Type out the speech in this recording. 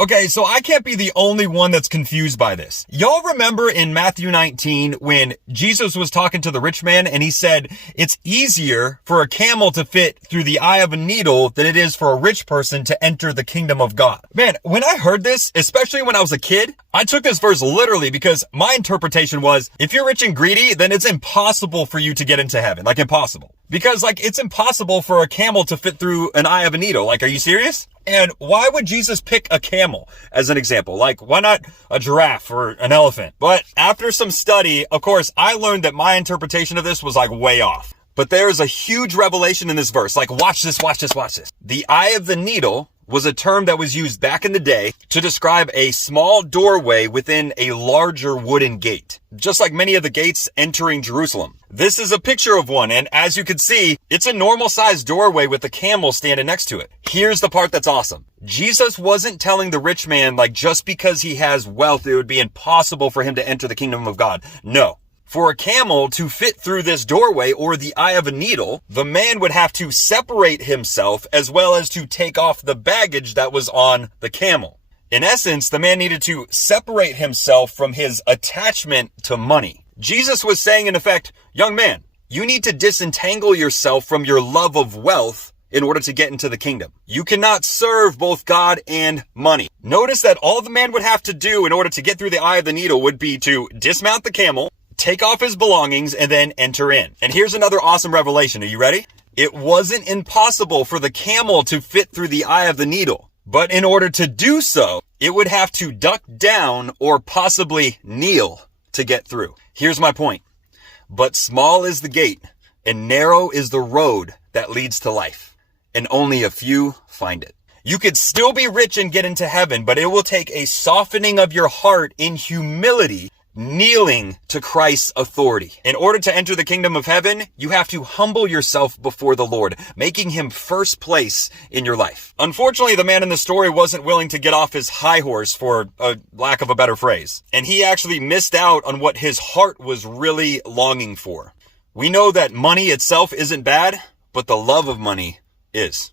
Okay, so I can't be the only one that's confused by this. Y'all remember in Matthew 19 when Jesus was talking to the rich man and he said, it's easier for a camel to fit through the eye of a needle than it is for a rich person to enter the kingdom of God. Man, when I heard this, especially when I was a kid, I took this verse literally because my interpretation was, if you're rich and greedy, then it's impossible for you to get into heaven. Like impossible. Because like it's impossible for a camel to fit through an eye of a needle. Like, are you serious? And why would Jesus pick a camel as an example? Like, why not a giraffe or an elephant? But after some study, of course, I learned that my interpretation of this was like way off. But there is a huge revelation in this verse. Like, watch this, watch this, watch this. The eye of the needle was a term that was used back in the day to describe a small doorway within a larger wooden gate, just like many of the gates entering Jerusalem. This is a picture of one, and as you can see, it's a normal sized doorway with a camel standing next to it. Here's the part that's awesome. Jesus wasn't telling the rich man, like, just because he has wealth, it would be impossible for him to enter the kingdom of God. No. For a camel to fit through this doorway or the eye of a needle, the man would have to separate himself as well as to take off the baggage that was on the camel. In essence, the man needed to separate himself from his attachment to money. Jesus was saying, in effect, young man, you need to disentangle yourself from your love of wealth in order to get into the kingdom. You cannot serve both God and money. Notice that all the man would have to do in order to get through the eye of the needle would be to dismount the camel, take off his belongings, and then enter in. And here's another awesome revelation. Are you ready? It wasn't impossible for the camel to fit through the eye of the needle. But in order to do so, it would have to duck down or possibly kneel to get through. Here's my point. But small is the gate, and narrow is the road that leads to life, and only a few find it. You could still be rich and get into heaven, but it will take a softening of your heart in humility, kneeling to Christ's authority. In order to enter the kingdom of heaven, you have to humble yourself before the Lord, making him first place in your life. Unfortunately, the man in the story wasn't willing to get off his high horse, for a lack of a better phrase. And he actually missed out on what his heart was really longing for. We know that money itself isn't bad, but the love of money is.